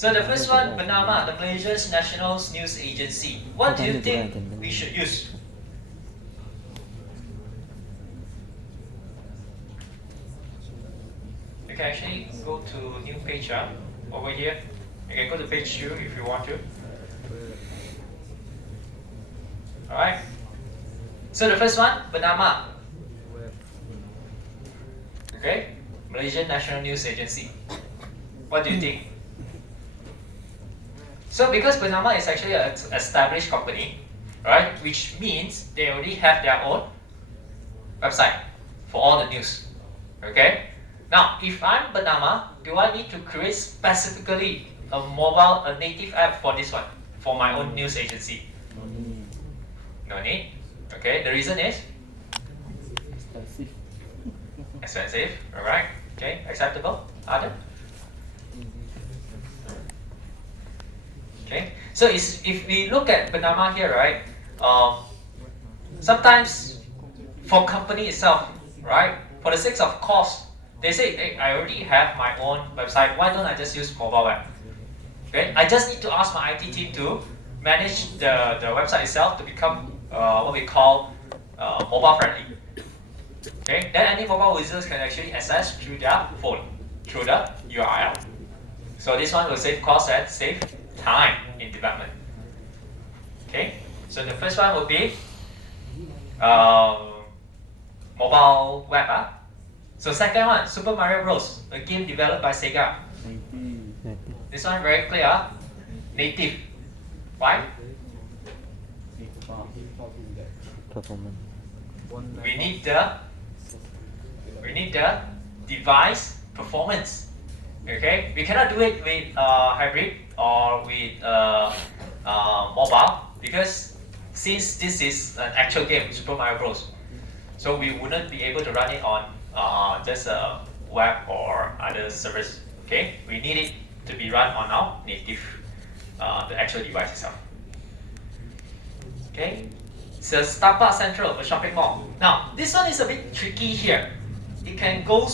So the first one, Bernama, the Malaysia's national news agency. What do you think we should use? You can actually go to new page over here. You can go to page 2 if you want to. Alright. So the first one, Bernama. Okay, Malaysian National News Agency. What do you think? So because Bernama is actually an established company, right, which means they already have their own website for all the news. Okay. Now, if I'm Bernama, do I need to create specifically a native app for this one, for my own news agency? No need. Okay. The reason is expensive. All right. Okay. Acceptable. Other. Okay. So if we look at Bernama here, right? Sometimes for company itself, right? For the sake of cost, they say, hey, I already have my own website. Why don't I just use mobile web? Okay. I just need to ask my IT team to manage the website itself to become what we call mobile friendly. Okay, then any mobile users can actually access through their phone, through the URL. So this one will save cost and save time in development. Okay, so the first one will be mobile web app. So second one, Super Mario Bros, a game developed by Sega. This one very clear, native. Why? We need the device performance. Okay, we cannot do it with hybrid or with mobile because since this is an actual game, Super Mario Bros. So we wouldn't be able to run it on just a web or other servers. Okay, we need it to be run on our native, the actual device itself. Okay, so Starbucks Central, a shopping mall. Now this one is a bit tricky here. It can go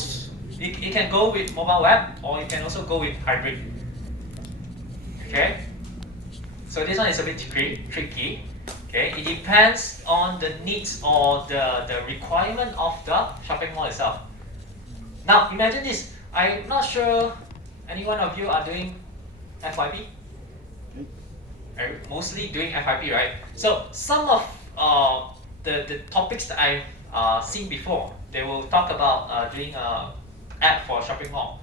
with mobile web or it can also go with hybrid. Okay, so this one is a bit tricky. Okay, it depends on the needs or the requirement of the shopping mall itself. Now imagine this. I'm not sure any one of you are doing FYP. Mostly doing FYP, right? So some of the topics that I've seen before, they will talk about doing an app for shopping mall.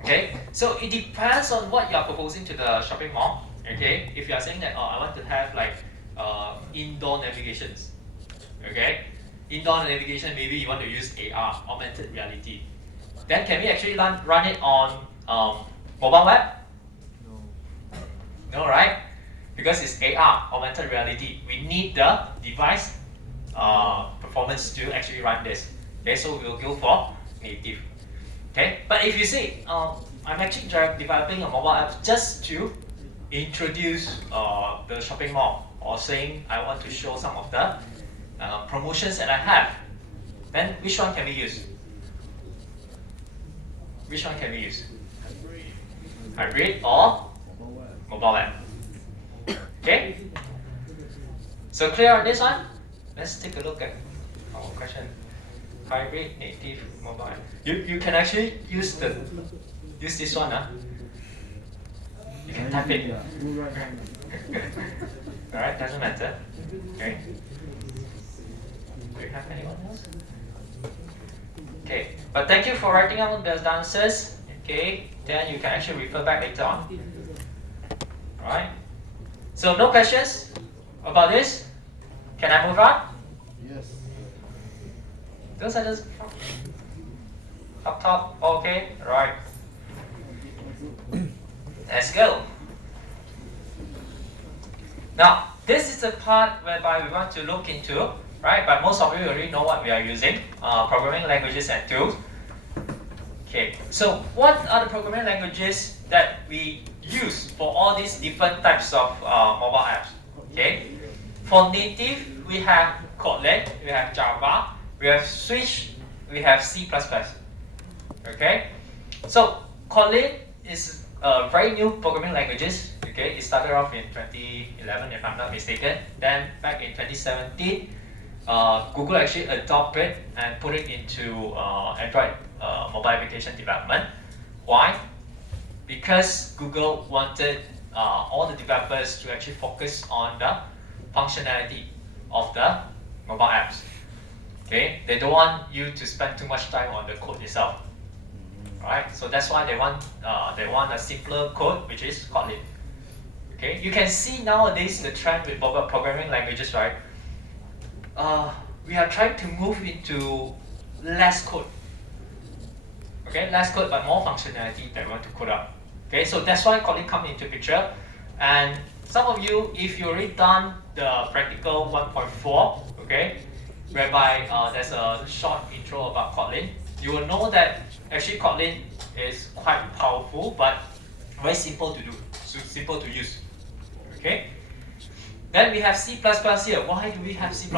Okay, so it depends on what you are proposing to the shopping mall. Okay, if you are saying that I want to have like indoor navigations, okay, indoor navigation, maybe you want to use AR, augmented reality. Then can we actually run it on mobile web? No, right? Because it's AR, augmented reality. We need the device performance to actually run this. Okay, so we'll go for native. Okay, but if you say I'm actually developing a mobile app just to introduce the shopping mall, or saying I want to show some of the promotions that I have, then which one can we use? Which one can we use? Hybrid or mobile app? Okay, so clear on this one? Let's take a look at our question. Hybrid, native, mobile app. You can actually use this one. You can type it. Alright, doesn't matter. Okay. Do you have anyone else? Okay, but thank you for writing out the answers. Okay, then you can actually refer back later on. Alright. So no questions about this? Can I move on? Yes. Those are just up top. Okay, right. Let's go. Now, this is the part whereby we want to look into, right? But most of you already know what we are using, programming languages and tools. Okay, so what are the programming languages that we use for all these different types of mobile apps? Okay, for native, we have Kotlin, we have Java, we have Switch, we have C++. Okay, so Kotlin is very new programming languages. Okay, it started off in 2011, if I'm not mistaken. Then back in 2017, Google actually adopted and put it into Android mobile application development. Why? Because Google wanted all the developers to actually focus on the functionality of the mobile apps. Okay, they don't want you to spend too much time on the code itself. Right, so that's why they want a simpler code, which is Kotlin. Okay, you can see nowadays the trend with mobile programming languages, right? We are trying to move into less code. Okay, less code but more functionality that we want to code up. Okay, so that's why Kotlin comes into picture. And some of you, if you already done the practical 1.4, okay, whereby there's a short intro about Kotlin, you will know that actually Kotlin is quite powerful but very simple to do, so simple to use. Okay. Then we have C++ here. Why do we have C++?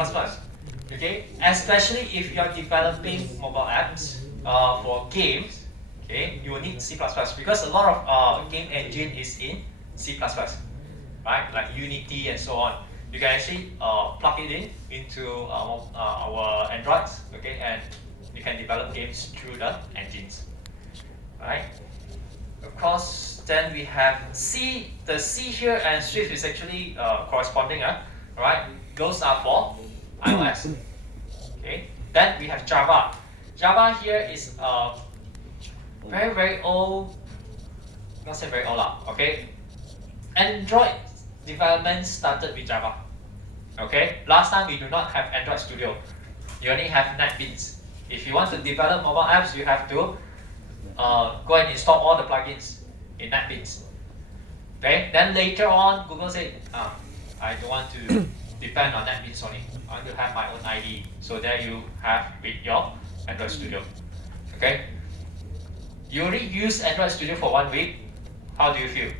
Okay, especially if you are developing mobile apps for games, okay, you will need C++ because a lot of game engine is in C++, right? Like Unity and so on. You can actually plug it into our Androids, okay, and you can develop games through the engines, right? Of course, then we have C. The C here and Swift is actually corresponding, right? Those are for iOS. Okay. Then we have Java. Java here is very old. Not say very old lah. Okay. Android development started with Java. Okay. Last time we do not have Android Studio. You only have NetBeans. If you want to develop mobile apps, you have to go and install all the plugins in NetBeans. Okay. Then later on, Google said, I don't want to depend on NetBeans only. I want to have my own IDE. So there you have with your Android Studio. Okay. You already use Android Studio for 1 week. How do you feel?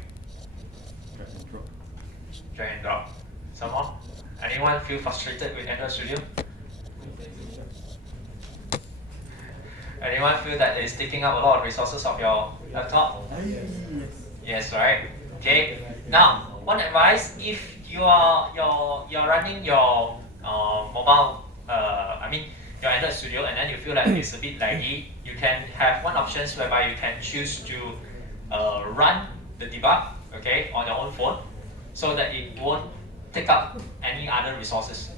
Drag and drop. Some more? Anyone feel frustrated with Android Studio? Anyone feel that it's taking up a lot of resources of your laptop? Yes, right. Okay. Now, one advice: if you're running your mobile, your Android Studio, and then you feel like it's a bit laggy, you can have one option whereby you can choose to run the debug, okay, on your own phone, so that it won't take up any other resources.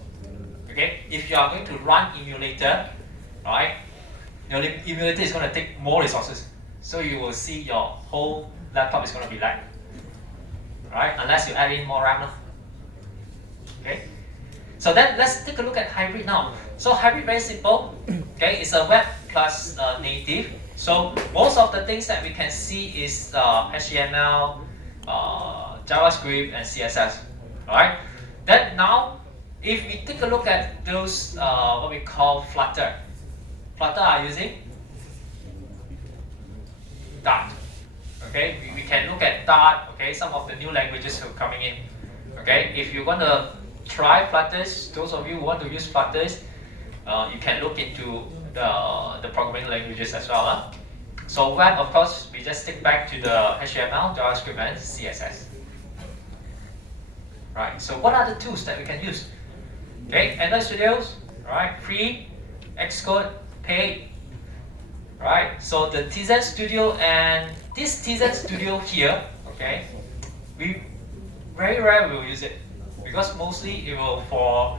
Okay. If you are going to run emulator, right? Your emulator is going to take more resources, so you will see your whole laptop is going to be lag, right? Unless you add in more RAM. Okay. So then let's take a look at hybrid now. So hybrid very simple. Okay, it's a web plus native. So most of the things that we can see is HTML, JavaScript, and CSS. All right. Then now, if we take a look at those what we call Flutter. Flutter are using Dart. Okay, we can look at Dart. Okay, some of the new languages are coming in. Okay, if you want to try Flutters, those of you who want to use Flutters, you can look into the programming languages as well. So web, of course, we just stick back to the HTML, JavaScript, and CSS. Right. So what are the tools that we can use? Okay, Android Studios, right? Free, Xcode, paid, right? So the TZ Studio and this TZ Studio here, okay, we very rarely will use it because mostly it will for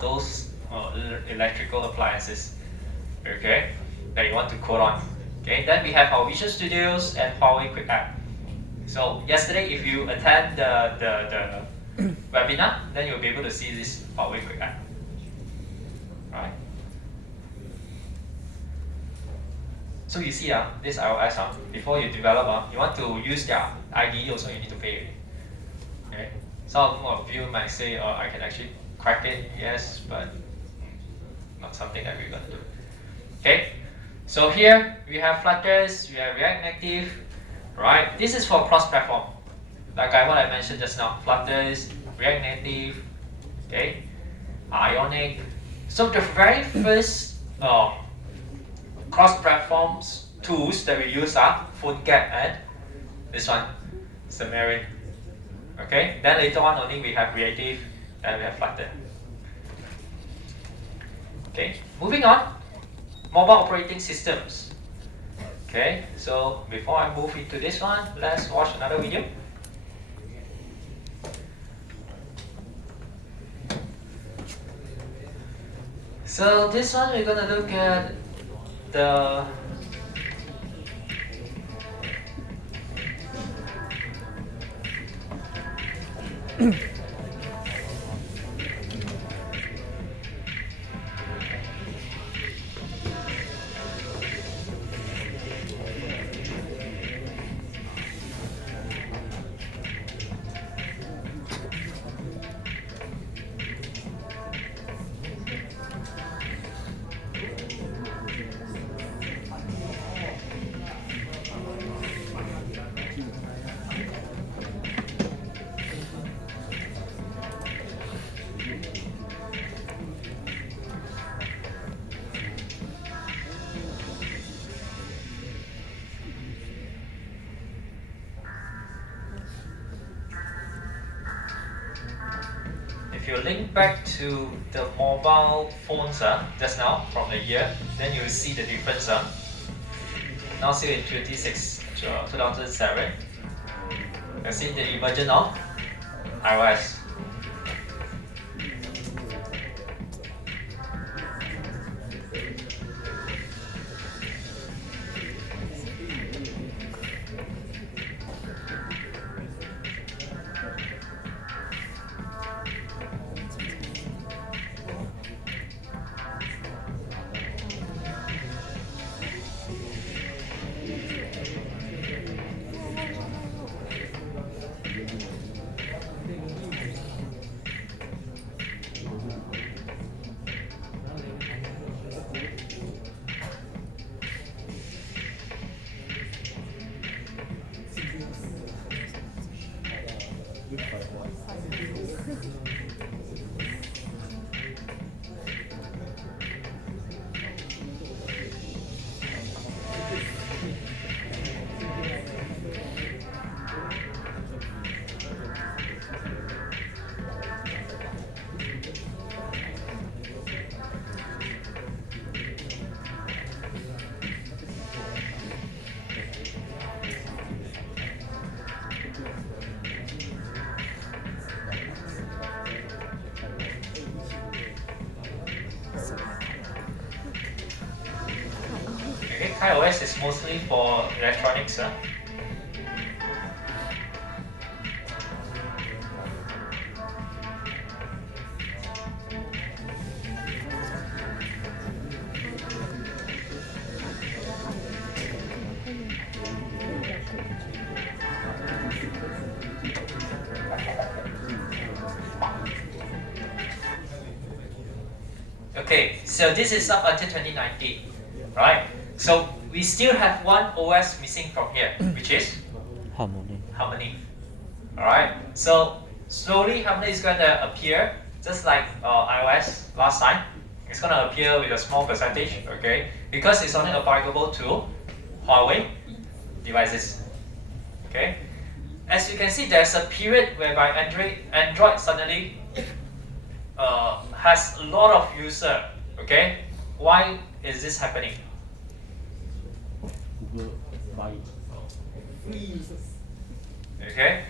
those electrical appliances, okay, that you want to code on. Okay, then we have our Visual Studios and Huawei Quick App. So yesterday, if you attend the webinar, then you'll be able to see this Huawei Quick App, right? So you see, this iOS, before you develop, you want to use their IDE also, you need to pay. Okay. Some of you might say, I can actually crack it, yes, but not something that we're going to do. Okay. So here we have Flutters, we have React Native, right? This is for cross-platform. Like what I mentioned just now, Flutters, React Native, okay, Ionic. So the very first cross-platforms tools that we use are PhoneGap and This one, Xamarin. Okay, then later on only we have Reactive, and we have Flutter. Okay, moving on, mobile operating systems. Okay, so before I move into this one, let's watch another video. So this one we're gonna look at the if you link back to the mobile phones just now from the year, then you will see the difference. Now still in 2007, you see the emergence of iOS. Okay, iOS is mostly for electronics. Okay, so this is up until 2019, right? So we still have one OS missing from here, which is Harmony. Alright, so slowly Harmony is going to appear just like iOS last time. It's going to appear with a small percentage, okay? Because it's only applicable to Huawei devices, okay? As you can see, there's a period whereby Android suddenly has a lot of users, okay? Why is this happening? Okay,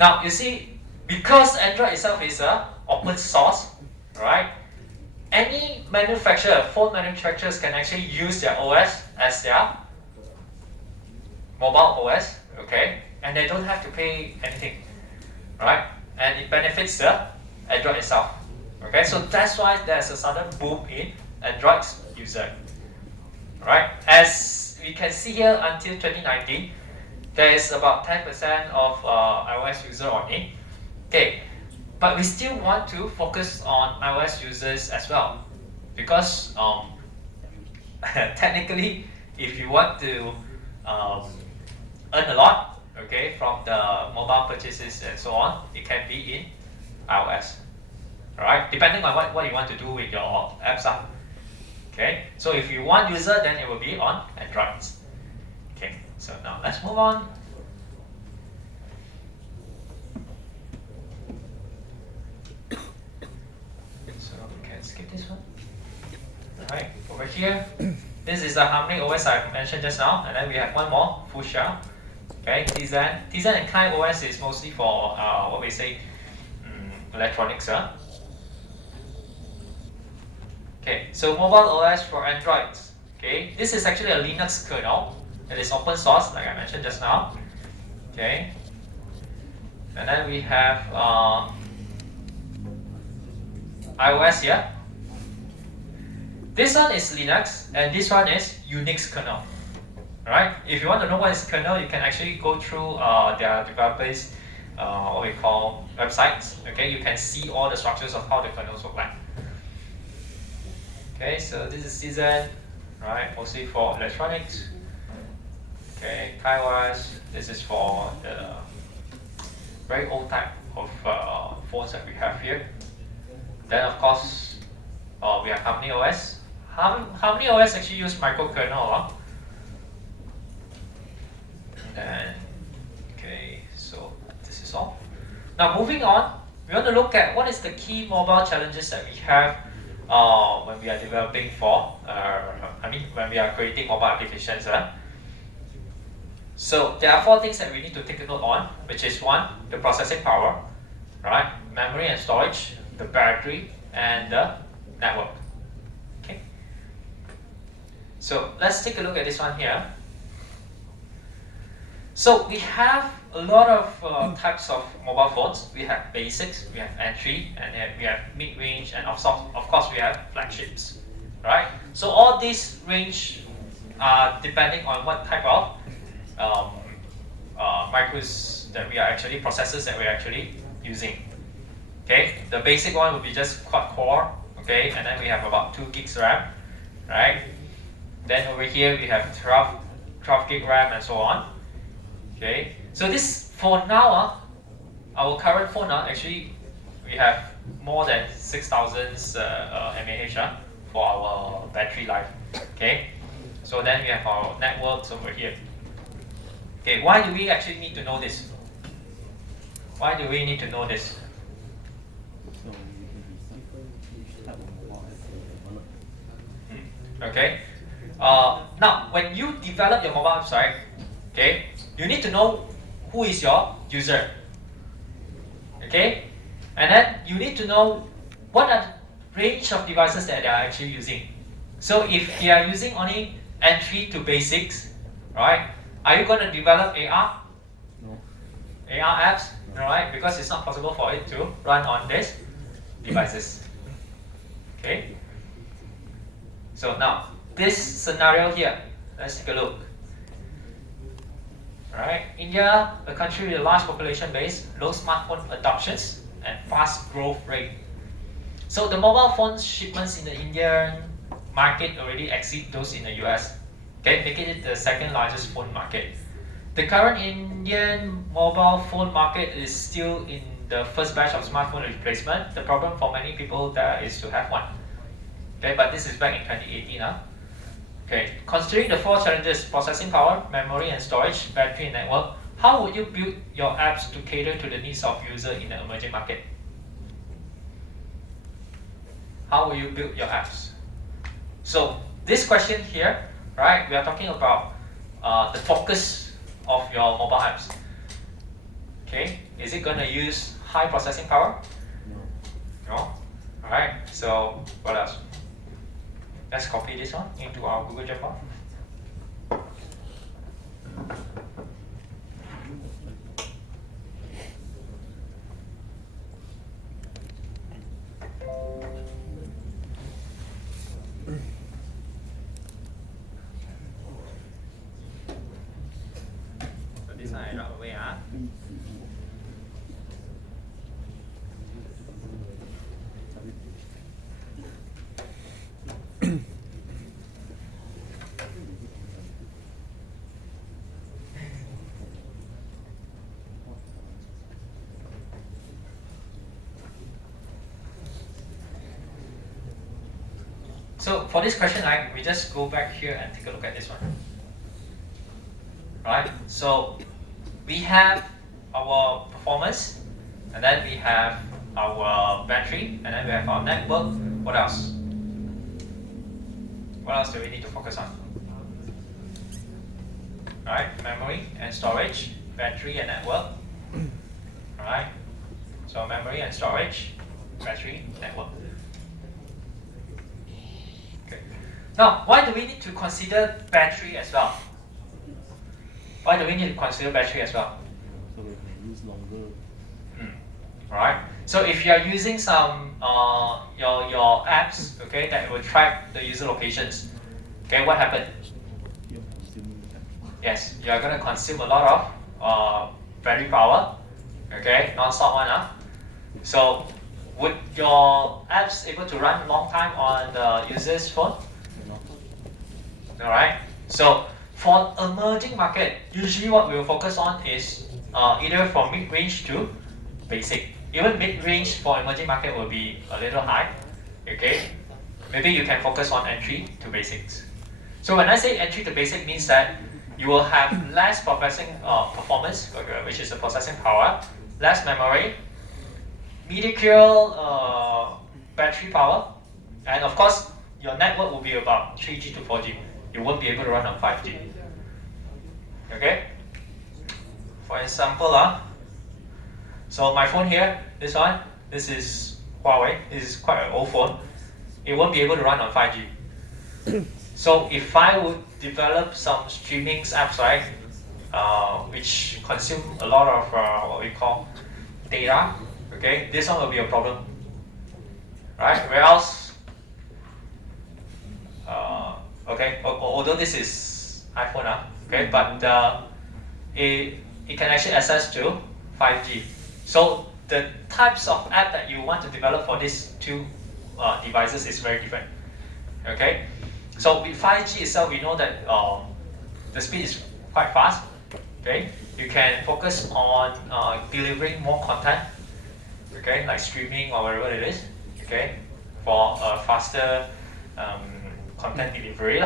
now you see, because Android itself is a open source, right? Any manufacturer, phone manufacturers can actually use their OS as their mobile OS, okay? And they don't have to pay anything, right? And it benefits the Android itself, okay? So that's why there's a sudden boom in Android user, right? As we can see here, until 2019, there is about 10% of iOS user on it. Okay, but we still want to focus on iOS users as well, because technically, if you want to earn a lot, okay, from the mobile purchases and so on, it can be in iOS, right? Depending on what you want to do with your apps. Okay, so if you want user, then it will be on Android. Okay, so now let's move on. skip this one. Alright, over here, this is the Harmony OS I mentioned just now, and then we have one more, full shell. Okay, Tizen. Tizen and client OS is mostly for what we say electronics. Okay, so mobile OS for Androids. Okay, this is actually a Linux kernel. It is open source, like I mentioned just now. Okay, and then we have iOS here. This one is Linux, and this one is Unix kernel. Alright, if you want to know what is kernel, you can actually go through their developers, what we call websites. Okay, you can see all the structures of how the kernels look like. Okay, so this is Tizen, right? Mostly for electronics. Okay, KaiWAS. This is for the very old type of phones that we have here. Then of course, we have Harmony OS. Harmony OS actually use microkernel. And okay, so this is all. Now moving on, we want to look at what is the key mobile challenges that we have when we are developing for, when we are creating mobile applications. So there are 4 things that we need to take a note on, which is 1, the processing power, right? Memory and storage, the battery, and the network. Okay. So let's take a look at this one here. So we have a lot of types of mobile phones. We have basics, we have entry, and then we have mid-range, and of course we have flagships, right? So all these range depending on what type of micros that we are actually, processors that we are actually using. Okay, the basic one would be just quad core, okay, and then we have about 2 gigs RAM, right? Then over here we have 12 gig RAM and so on. Okay, so this for now, our current phone actually we have more than 6,000 mAh for our battery life. Okay, so then we have our networks over here. Okay, why do we actually need to know this? Why do we need to know this? Okay, now when you develop your mobile website, okay, you need to know who is your user. Okay, and then you need to know what are the range of devices that they are actually using. So if they are using only entry to basics, right? Are you going to develop AR? No. AR apps? No. Right? Because it's not possible for it to run on these devices. Okay. So now this scenario here, let's take a look. Alright, India, a country with a large population base, low smartphone adoptions, and fast growth rate. So the mobile phone shipments in the Indian market already exceed those in the US, okay, making it the second largest phone market. The current Indian mobile phone market is still in the first batch of smartphone replacement. The problem for many people there is to have one. Okay, but this is back in 2018. Okay, considering the 4 challenges, processing power, memory and storage, battery and network, how would you build your apps to cater to the needs of users in the emerging market? How will you build your apps? So this question here, right, we are talking about the focus of your mobile apps. Okay, is it going to use high processing power? No. Alright, so what else? Let's copy this one into our Google Drive file. So this one I wrote away. So for this question, we just go back here and take a look at this one. Right? So we have our performance, and then we have our battery, and then we have our network, What else? What else do we need to focus on? Alright, memory and storage, battery and network. Alright, so memory and storage, battery, network. Okay. Now, why do we need to consider battery as well? Why do we need to consider battery as well? So we can use longer. Alright, so if you are using some your apps, okay, that will track the user locations, okay, what happened? You're consuming the battery. Yes, you are going to consume a lot of battery power, okay, non-stop one. So, would your apps able to run long time on the user's phone? Alright, so for emerging market, usually what we will focus on is either from mid-range to basic. Even mid-range for emerging market will be a little high, okay? Maybe you can focus on entry to basics. So when I say entry to basic means that you will have less processing performance, which is the processing power, less memory, mediocre battery power, and of course your network will be about 3G to 4G. You won't be able to run on 5G. Okay? For example, so my phone here, this one, this is Huawei. This is quite an old phone. It won't be able to run on 5G. So if I would develop some streaming apps, right, which consume a lot of what we call data, okay, this one will be a problem, right? Where else? Okay, although this is iPhone, okay, but it can actually access to 5G. So the types of app that you want to develop for these two devices is very different. Okay, so with 5G itself, we know that the speed is quite fast. Okay, you can focus on delivering more content. Okay, like streaming or whatever it is. Okay, for a faster content delivery,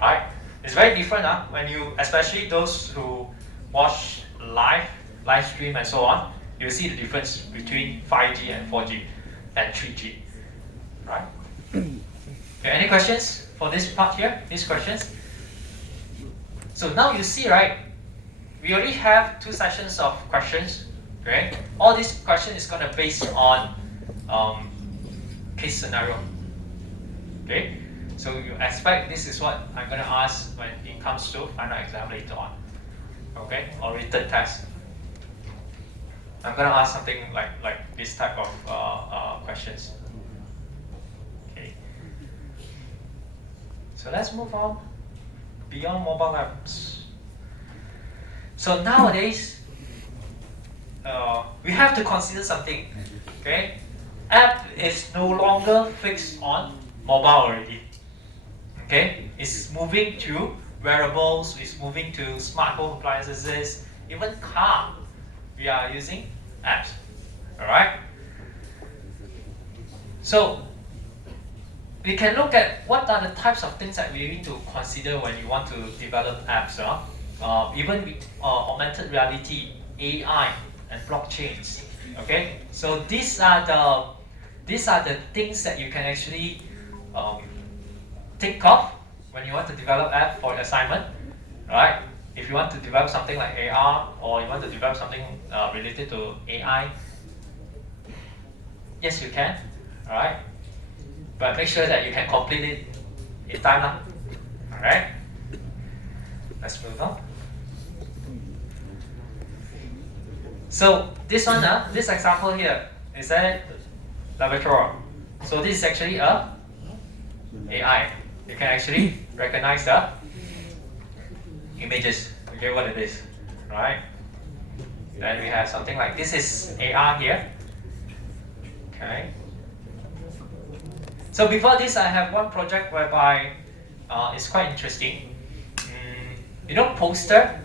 right? It's very different, when you, especially those who watch live stream and so on. You see the difference between 5G and 4G and 3G, right? Okay, any questions for this part here? These questions? So now you see, right? We already have 2 sessions of questions. Okay, all these questions is going to based on case scenario. Okay, so you expect this is what I'm going to ask when it comes to final exam later on. Okay, or written test. I'm going to ask something like this type of questions. Okay. So let's move on beyond mobile apps. So nowadays, we have to consider something. Okay, app is no longer fixed on mobile already. Okay, it's moving to wearables. It's moving to smart home appliances, even car. We are using apps. Alright? So we can look at what are the types of things that we need to consider when you want to develop apps. Even with augmented reality, AI, and blockchains. Okay? So these are the things that you can actually think of when you want to develop app for an assignment. Right? If you want to develop something like AR or you want to develop something related to AI, yes, you can. Alright? But make sure that you can complete it in time. Alright? Let's move on. So this one, this example here is a laboratory. So this is actually a AI. You can actually recognize the images, okay, what it is, right? Then we have something like this is AR here. Okay. So before this, I have one project whereby it's quite interesting. You know, poster.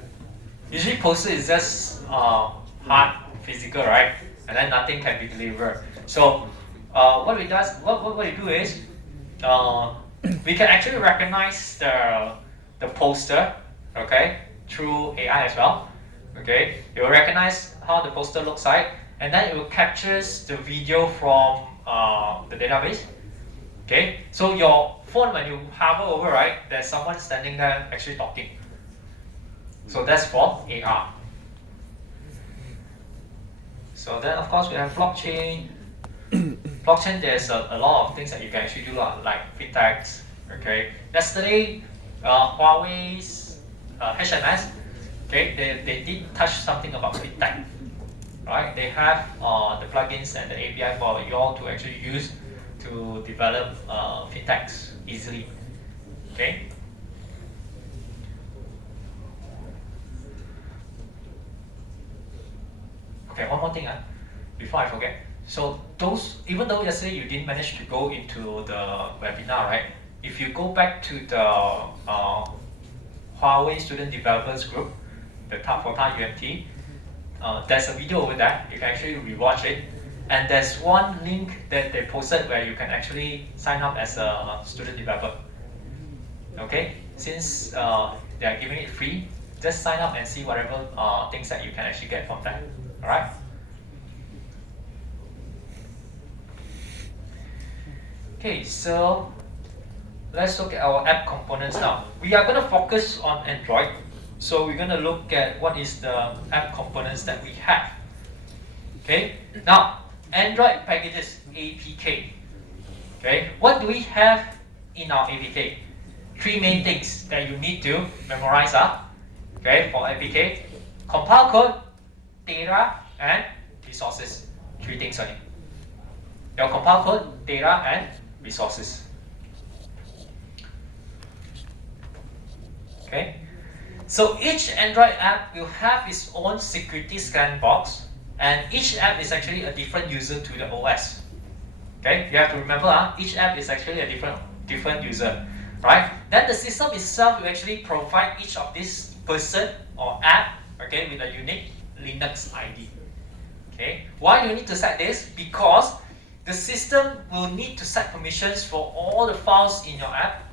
Usually, poster is just hard, physical, right? And then nothing can be delivered. So what we do is we can actually recognize the poster, okay, through AI as well. Okay, it will recognize how the poster looks like, and then it will capture the video from the database. Okay, so your phone, when you hover over, right, there's someone standing there actually talking. So that's for AR. So then, of course, we have blockchain. Blockchain, there's a lot of things that you can actually do, like fintechs. Okay, yesterday, Huawei's HMS, okay, they did touch something about fintech, right? They have the plugins and the API for you all to actually use to develop fintechs easily. Okay. Okay, one more thing, before I forget. So those, even though yesterday you didn't manage to go into the webinar, right? If you go back to the Huawei Student Developers Group, the for UMT, there's a video over there. You can actually rewatch it. And there's one link that they posted where you can actually sign up as a student developer. Okay, since they are giving it free, just sign up and see whatever things that you can actually get from that. All right. Okay, so let's look at our app components now. We are going to focus on Android. So we're going to look at what is the app components that we have. Okay, now Android packages APK. Okay, what do we have in our APK? Three main things that you need to memorize are, okay, for APK: compile code, data, and resources. Three things only. Your compile code, data, and resources. Okay, so each Android app will have its own security scan box, and each app is actually a different user to the OS. Okay, you have to remember, each app is actually a different user, right? Then the system itself will actually provide each of this person or app, okay, with a unique Linux ID. Okay, why do you need to set this? Because the system will need to set permissions for all the files in your app,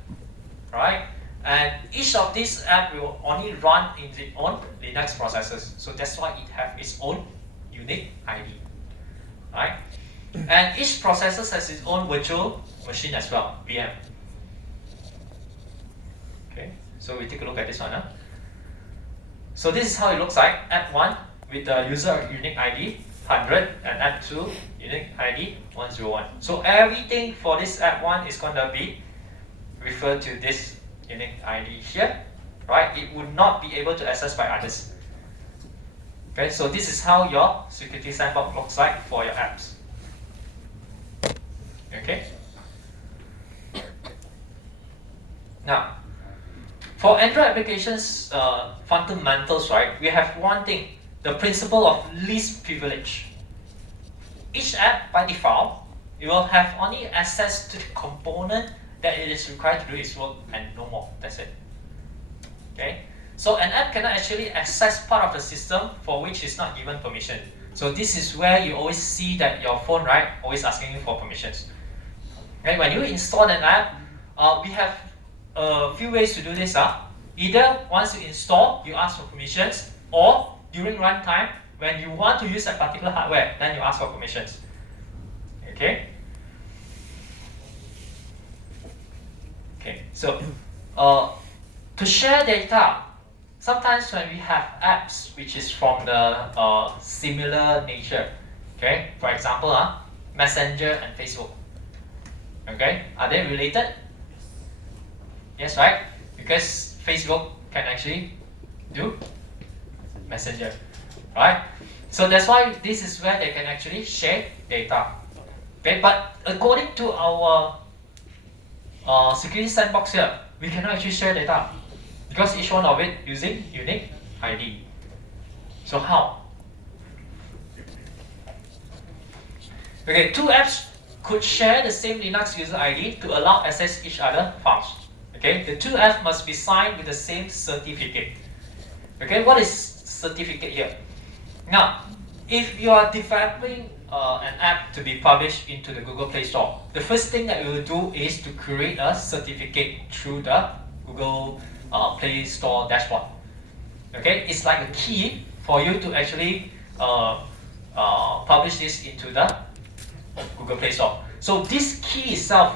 right? And each of these apps will only run in its own Linux processors. So that's why it has its own unique ID, right? And each processor has its own virtual machine as well, VM. Okay, so we take a look at this one. So this is how it looks like. App 1 with the user unique ID 100 and app 2 unique ID 101. So everything for this app 1 is going to be referred to this unique ID here, right? It would not be able to access by others. Okay, so this is how your security sandbox looks like for your apps. Okay. Now, for Android applications fundamentals, right? We have one thing: the principle of least privilege. Each app, by default, it will have only access to the component that it is required to do its work and no more. That's it. Okay. So an app cannot actually access part of the system for which it's not given permission. So this is where you always see that your phone, right, always asking you for permissions. Okay. When you install an app, we have a few ways to do this. Either once you install, you ask for permissions, or during runtime, when you want to use that particular hardware, then you ask for permissions. Okay. Okay. So to share data, sometimes when we have apps which is from the similar nature, okay. For example, Messenger and Facebook. Okay, are they related? Yes, right? Because Facebook can actually do Messenger, right? So that's why this is where they can actually share data. Okay, but according to our security sandbox here, we cannot actually share data because each one of it using unique ID. So how? Okay, two apps could share the same Linux user ID to allow access each other files. Okay, the two apps must be signed with the same certificate. Okay, what is certificate here? Now, if you are developing an app to be published into the Google Play Store, the first thing that we will do is to create a certificate through the Google Play Store dashboard. Okay, it's like a key for you to actually publish this into the Google Play Store. So this key itself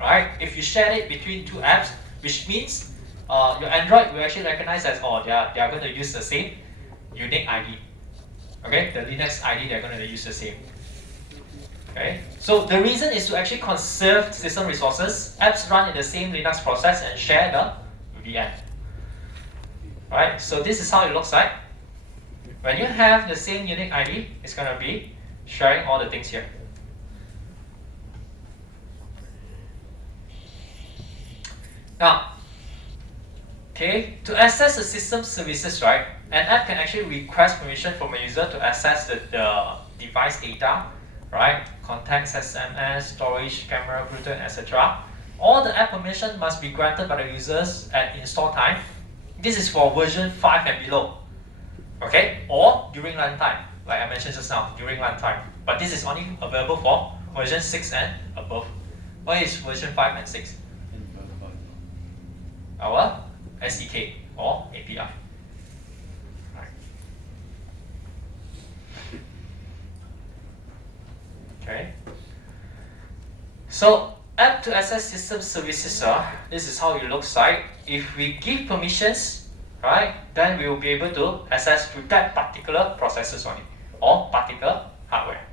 right? If you share it between two apps, which means your Android will actually recognize as, oh, they are going to use the same unique ID. Okay, the Linux ID, they're going to use the same. Okay, so the reason is to actually conserve system resources. Apps run in the same Linux process and share the VM. Right, so this is how it looks like. When you have the same unique ID, it's going to be sharing all the things here. Now, okay, to access the system services, right, an app can actually request permission from a user to access the device data, right, contacts, SMS, storage, camera, Bluetooth, etc. All the app permission must be granted by the users at install time. This is for version 5 and below, okay, or during runtime, like I mentioned just now, during runtime. But this is only available for version 6 and above. What is version 5 and 6? Our SDK or API. Right. Okay. So app to access system services, this is how it looks like. If we give permissions, right, then we will be able to access to that particular processors only or particular hardware.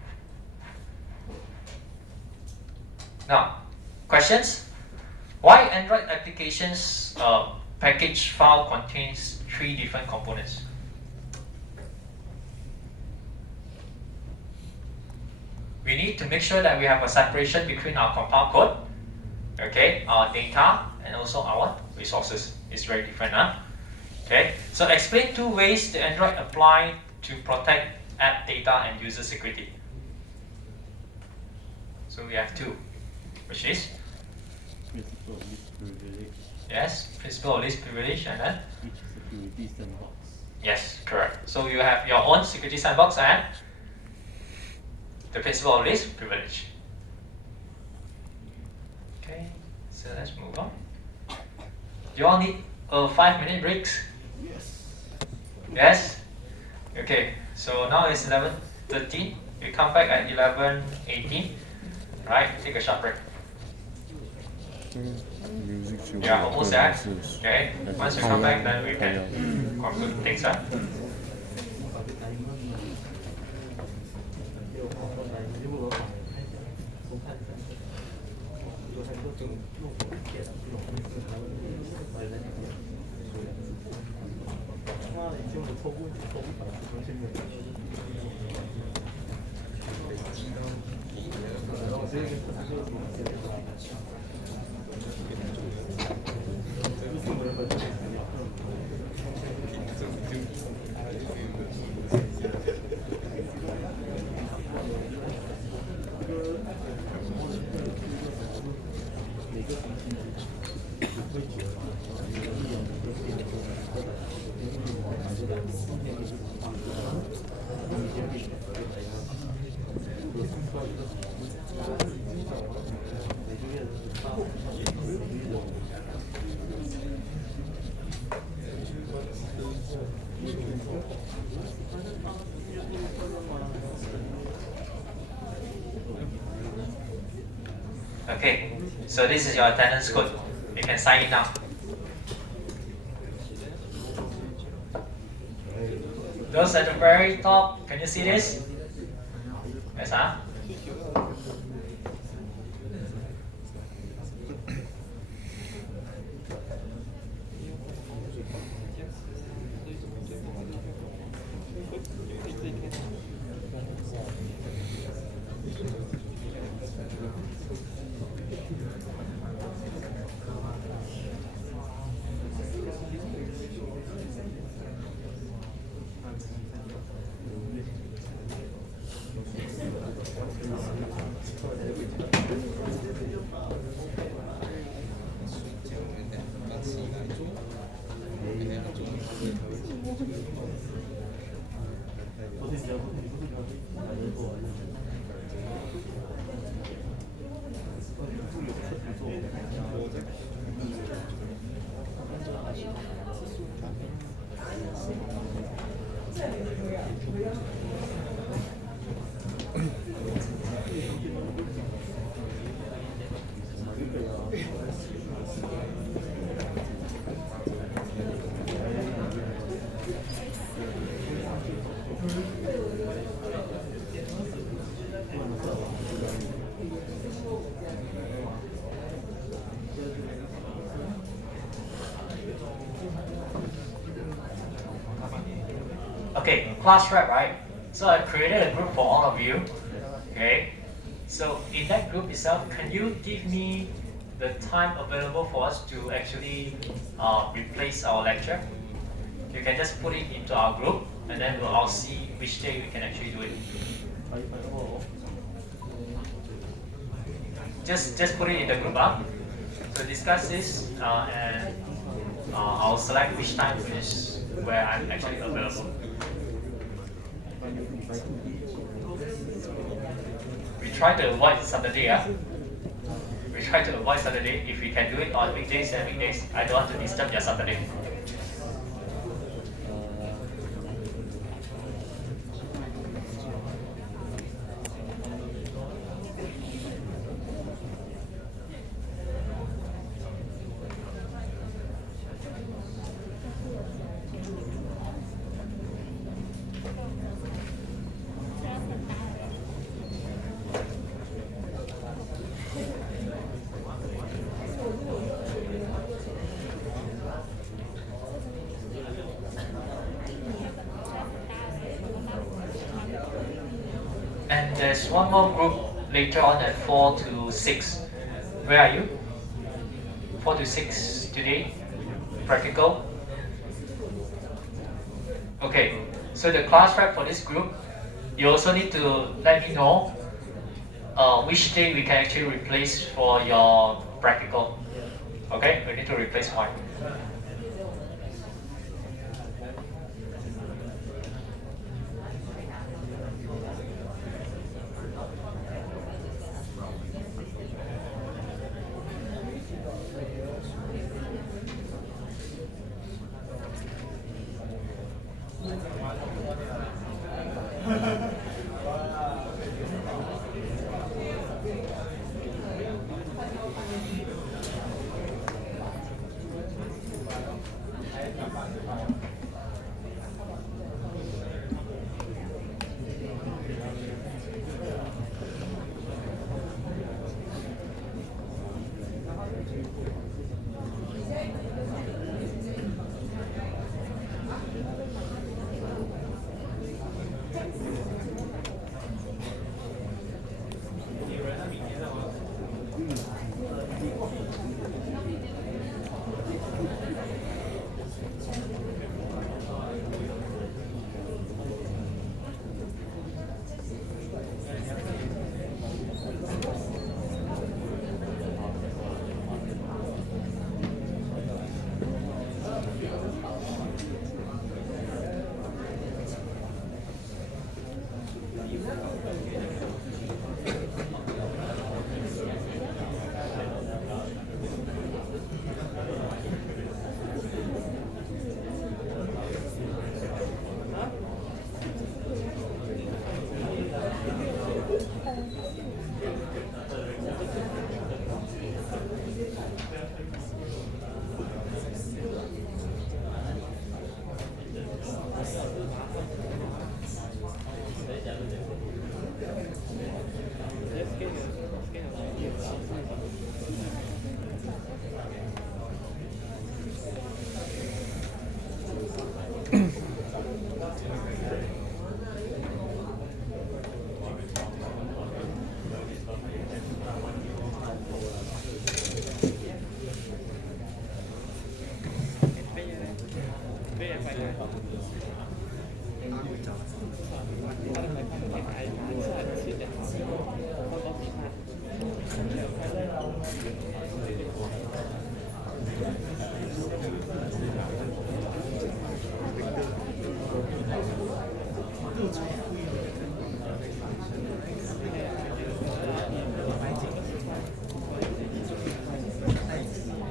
Now, questions? Why Android applications package file contains 3 different components? We need to make sure that we have a separation between our compile code, okay, our data, and also our resources. It's very different, huh? Okay, so explain 2 ways the Android apply to protect app data and user security. So we have 2, which is? Principle of least privilege. Yes, principle of least privilege, and then? Each security sandbox. Yes, correct. So you have your own security sandbox and the principle of least privilege. Okay, so let's move on. Do you all need a 5-minute break? Yes. Yes? Okay, so now it's 11:13. We come back at 11:18. Right, take a short break. Yeah, almost there. Okay, once we come back, then we can conclude things. Okay, so this is your attendance code. You can sign in now. Those at the very top, can you see this? Yes, huh? Okay, class rep, right? So I created a group for all of you. Okay, so in that group itself, can you give me the time available for us to actually replace our lecture? You can just put it into our group, and then we'll all see which day we can actually do it. Just put it in the group up. So discuss this, and I'll select which time is where I'm actually available. We try to avoid Saturday. We try to avoid Saturday. If we can do it on weekdays and weekdays, I don't want to disturb your Saturday. And there's one more group later on at 4 to 6. Where are you? 4 to 6 today? Practical? Okay, so the class rep for this group, you also need to let me know which day we can actually replace for your practical. Okay, we need to replace one.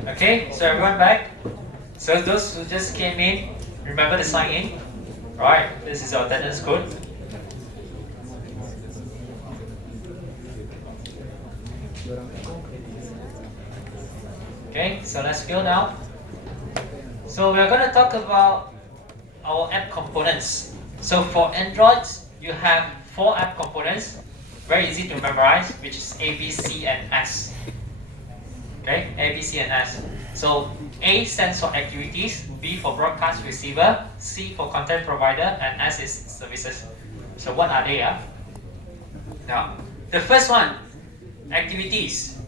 Okay, so everyone back. So those who just came in, remember to sign in. Alright, this is our attendance code. Okay, so let's fill now. So we're going to talk about our app components. So for Androids, you have 4 app components, very easy to memorize, which is A, B, C, and S. Okay, A, B, C, and S. So A stands for activities, B for broadcast receiver, C for content provider, and S is services. So what are they? Now, the first one, activities.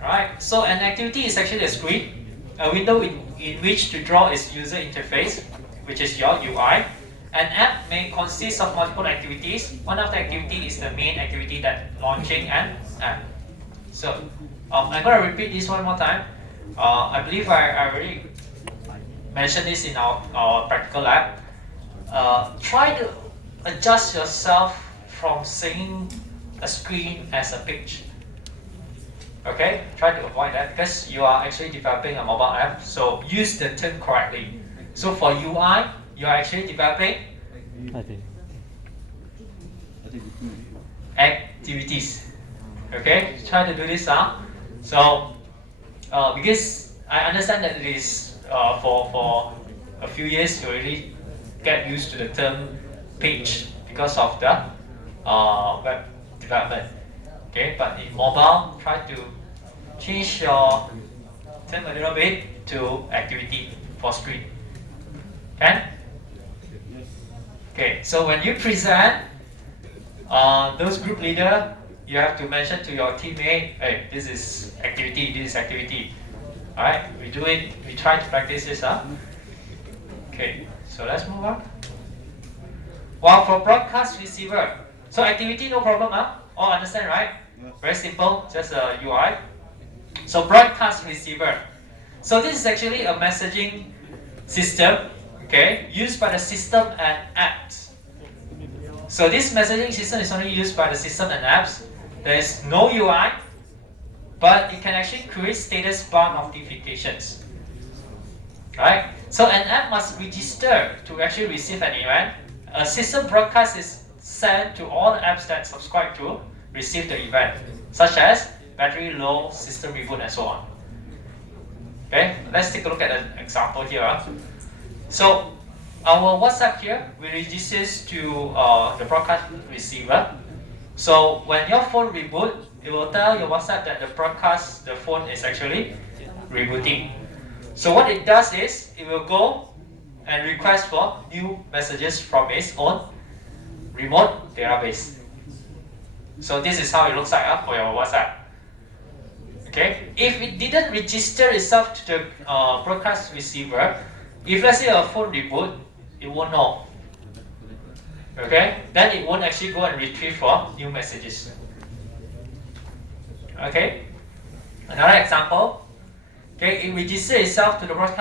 Alright, so an activity is actually a screen, a window in which to draw its user interface, which is your UI. An app may consist of multiple activities. One of the activities is the main activity that launching an app. So I'm going to repeat this one more time. I believe I already mentioned this in our practical lab. Try to adjust yourself from seeing a screen as a picture. Okay, try to avoid that because you are actually developing a mobile app. So use the term correctly. So for UI, you are actually developing activities. Okay, try to do this. So because I understand that it is for a few years you already get used to the term page because of the web development. Okay, but in mobile, try to change your term a little bit to activity for screen. Can? Okay, so when you present, those group leader, you have to mention to your teammate, hey, this is activity, this is activity. Alright, we do it, we try to practice this. Okay, so let's move on. Well, for broadcast receiver, so activity, no problem, all understand, right? Yes. Very simple, just a UI. So broadcast receiver. So this is actually a messaging system, okay, used by the system and apps. So this messaging system is only used by the system and apps. There is no UI, but it can actually create status bar notifications. Right? So an app must register to actually receive an event. A system broadcast is sent to all the apps that subscribe to receive the event, such as battery low, system reboot, and so on. Okay, let's take a look at an example here. So our WhatsApp here, we registers to the broadcast receiver. So when your phone reboot, it will tell your WhatsApp that the phone is actually rebooting. So what it does is, it will go and request for new messages from its own remote database. So this is how it looks like for your WhatsApp. Okay, if it didn't register itself to the broadcast receiver, if let's say a phone reboot, it won't know. Okay, then it won't actually go and retrieve for new messages. Okay, another example. Okay, it registers itself to the broadcast